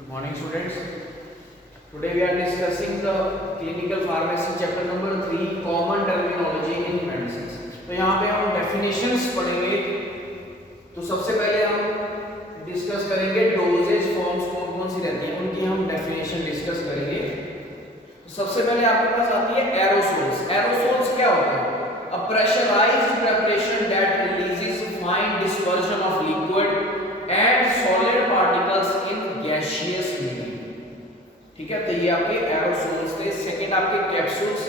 Good morning, students. Today we are discussing the clinical pharmacy chapter number 3 common terminology in medicine. तो यहाँ पे हम definitions पढ़ेंगे. तो सबसे पहले हम डिस्कस करेंगे डोजेज फॉर्म्स कौन कौन सी रहती हैं, उनकी हम डेफिनेशन डिस्कस करेंगे. तो सबसे पहले आपके पास आती है एरोसोल्स. एरोसोल्स क्या होता है? A pressurized preparation that releases fine dispersion of liquid and solid particles in gaseous medium. ठीक है, तो ये आपके एरोसोल्स थे. सेकंड आपके capsules,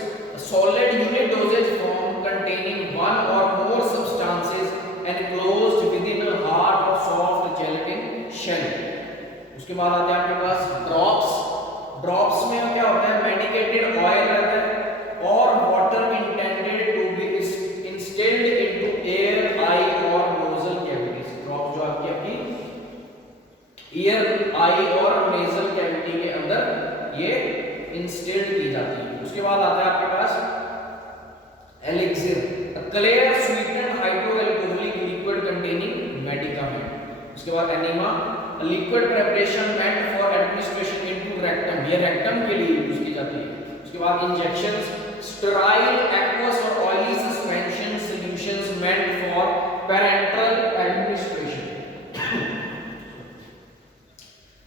solid unit dosage form containing one or more substances enclosed within a hard or soft gelatin shell. उसके बाद आते हैं आपके पास ड्रॉप्स. ड्रॉप्स में क्या होता है? मेडिकेटेड ऑयल रहता है और water intended to be instilled into ear, eye और नोजल कैविटीज. ड्रॉप जो आपकी ईयर, आई और नेजल कैविटी के अंदर ये इंस्टिल्ड की जाती है. उसके बाद आता है आपके पास elixir, a clear sweetened hydroalcoholic liquid containing medicament. उसके बाद enema, a liquid preparation meant for administration into rectum, ये रेक्टम के लिए यूज की जाती है. उसके बाद इंजेक्शंस, स्टेराइल एक्वस और oily suspension solutions meant for parenteral administration.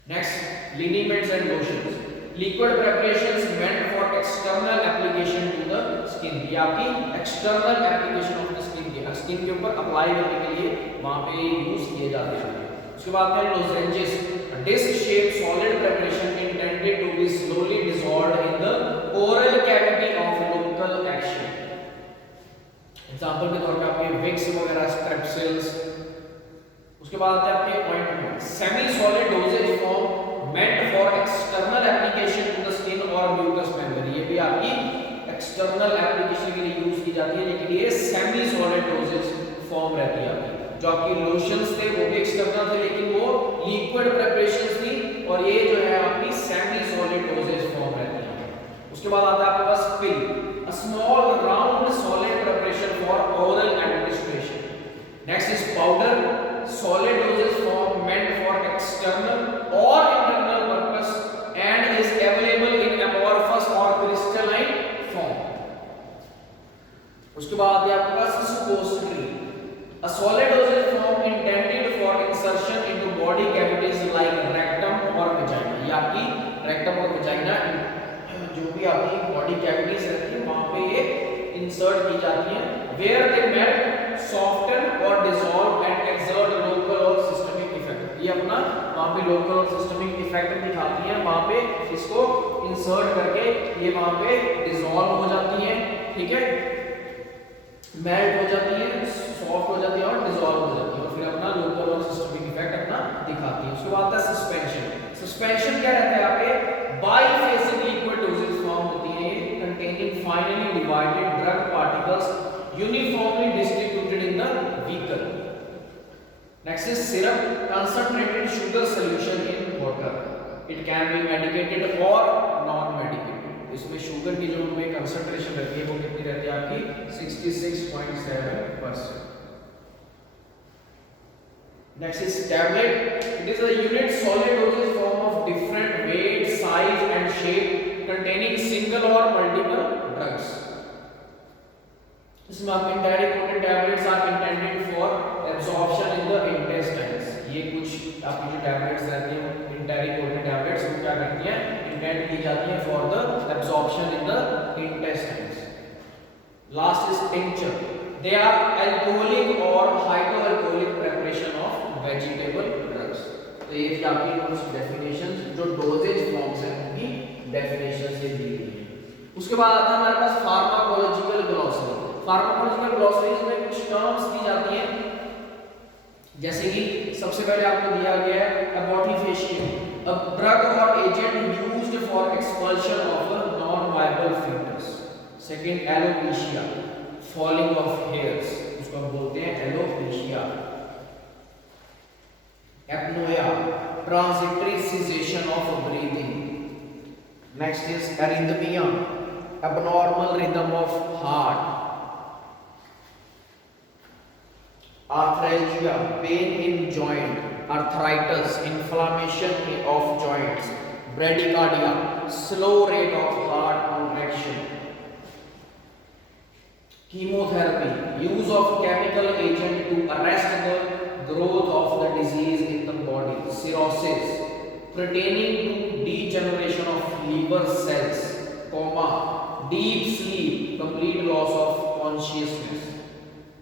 Next, liniments and lotions. Liquid preparations meant for external application to the skin. ये आपकी external application of the skin के स्किन के ऊपर अप्लाई करने के लिए वहाँ पे यूज किए जाते हैं. उसके बाद है lozenges, a disc shaped solid preparation intended to be slowly dissolved in the oral cavity of local action. Example के तौर पे आपके विक्स वगैरह, स्ट्रेप्सिल्स. उसके बाद आते हैं आपके ointment, semi solid dosage form meant for external application to the skin और म्यूकस मेम्ब्रेन. ये भी आपकी एक्सटर्नल एप्लीकेशन के लिए यूज की जाती है, लेकिन ये सेमी सॉलिड डोजेज फॉर्म रहती है आपकी. जो आपकी लोशंस थे वो भी एक्सटर्नल थे, लेकिन वो लिक्विड प्रिपरेशंस थी, और ये जो है आपकी सेमी सॉलिड डोजेज फॉर्म रहती है. उसके बाद आता है आपके पास pill, a small round solid preparation for oral administration. Next is powder, solid dosage form meant for external or internal purpose and is available in amorphous or crystalline form. उसके बाद है आपके पास suppository, a solid dosage form intended for insertion into body cavities like rectum or vagina. ये आपकी rectum और vagina जो भी आपकी body cavities रहती है वहां पे ये insert की जाती है, where they melt, soften or dissolve and exert local और systemic effect. ये अपना वहाँ पे local और systemic effect दिखाती है. वहाँ पे इसको insert करके ये वहाँ पे dissolve हो जाती है, ठीक है, melt हो जाती है, soft हो जाती है और dissolve हो जाती है, और फिर अपना local और systemic effect अपना दिखाती है. उसके बाद आता है suspension. suspension क्या रहता है आपके? biphasic liquid dosage form होती है containing finely divided drug particles uniformly distributed in the vehicle. Next is syrup, concentrated sugar solution in water. It can be medicated or non-medicated. इसमें शुगर की जो में कंसंट्रेशन रहती है वो कितनी रहती है आपकी? 66.7%. Next is tablet. It is a unit solid dosage form of different weight, size and shape containing single or multiple drugs. इसमें आप enteric coated tablets are intended for absorption in the intestines. ये कुछ आपकी जो टैबलेट्स रहती हैं इंटेरिकोटेड tablets, वो क्या करती हैं? इंटेंड की जाती हैं for the absorption in the intestines. Last is tincture. They are alcoholic और hydroalcoholic preparation of vegetable drugs. तो ये थी आपकी कुछ डेफिनेशंस जो डोजेज फॉर्म्स हैं उनकी डेफिनेशन से दी गई है. उसके बाद आता है हमारे पास फार्माकोलॉजिकल ग्लॉसरी. फार्माकोलॉजिकल ग्लॉसरीज में कुछ टर्म्स दी जाती हैं, जैसे कि सबसे पहले आपको दिया गया है अबॉर्टिफिशियम, अ ड्रग और agent used for expulsion of a non viable foetus. Second alopecia, falling off hairs, उसको हम बोलते हैं alopecia. Apnoea, transitory cessation of breathing. Next is arrhythmia, abnormal rhythm of heart. Arthralgia, pain in joint. arthritis, inflammation of joints, bradycardia, slow rate of heart contraction, chemotherapy, use of chemical agent to arrest the growth of the disease in the body, cirrhosis pertaining to degeneration of liver cells, coma, deep sleep, complete loss of consciousness,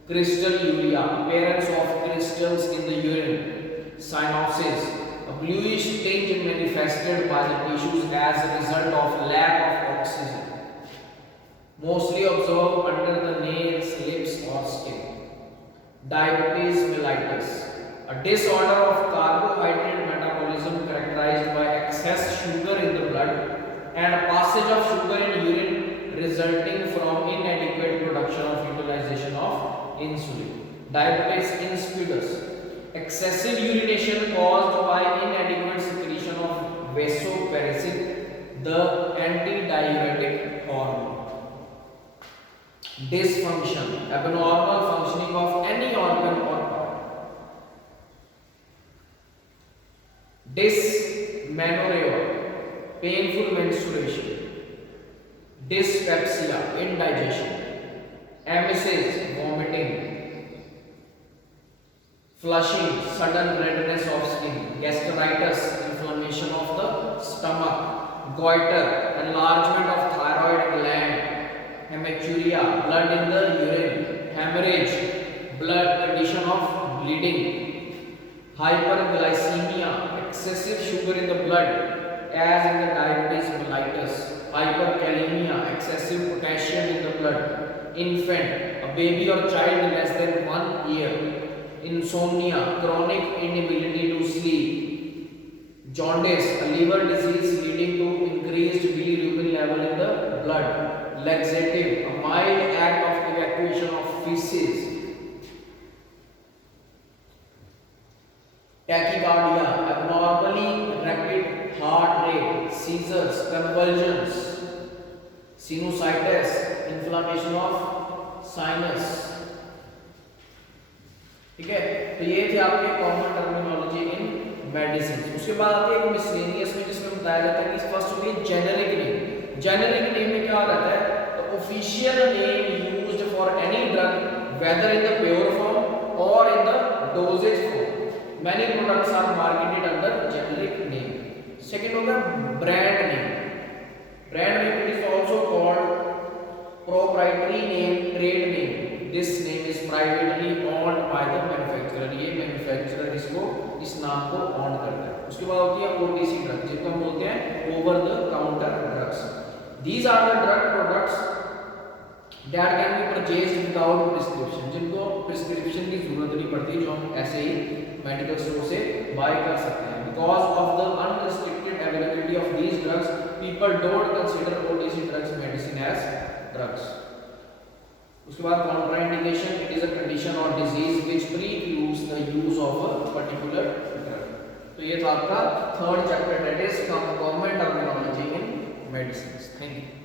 crystalluria, appearance of crystals in the urine, cyanosis, a bluish tinge manifested by the tissues as a result of lack of oxygen, mostly observed under the nails, lips or skin. Diabetes mellitus, a disorder of carbohydrate metabolism characterized by excess sugar in the blood and passage of sugar in urine resulting from inadequate production of utilization of insulin. Diabetes insipidus, excessive urination caused by inadequate secretion of vasopressin, the antidiuretic hormone. Dysfunction, abnormal functioning of any organ or part. Dysmenorrhea, painful menstruation. Dyspepsia, indigestion. Emesis, vomiting. Flushing, sudden redness of skin. Gastritis, inflammation of the stomach. Goiter, enlargement of thyroid gland. Hematuria, blood in the urine. Hemorrhage, blood condition of bleeding. Hyperglycemia, excessive sugar in the blood as in the diabetes mellitus. Hyperkalemia, excessive potassium in the blood. Infant, a baby or child less than 1 year. Insomnia, chronic inability to sleep. Jaundice, a liver disease leading to increased bilirubin level in the blood. Laxative, a mild act of evacuation of feces. Tachycardia, abnormally rapid heart rate. Seizures, convulsions. Sinusitis, inflammation of sinus. ठीक है, तो ये थे आपके common terminology इन medicine. उसके बाद आती है एक मिसलेनियस में, जिसमें बताया जाता है कि फर्स्ट होगी जेनेरिक नेम। जेनेरिक नेम में क्या रहता है, तो official name used for any drug whether in the pure form और in the dosage form. Many products are marketed under generic name. Second होगा brand name. Brand name is also called proprietary name, trade name. This name is privately owned by the manufacturer. ये manufacturer इसको इस नाम को own करता है। उसके बाद होती है OTC drug, जिसको हम बोलते हैं over the counter drugs. These are the drug products that can be purchased without prescription, जिनको prescription की जरूरत नहीं पड़ती, जो हम ऐसे ही मेडिकल स्टोर से बाय कर सकते हैं। Because of the unrestricted availability of these drugs, people don't consider OTC drugs medicine as drugs. उसके बाद contraindication, it is a condition or disease which precludes the use of a particular drug. तो ये था आपका third chapter, that is common terminology in medicines. Thank you.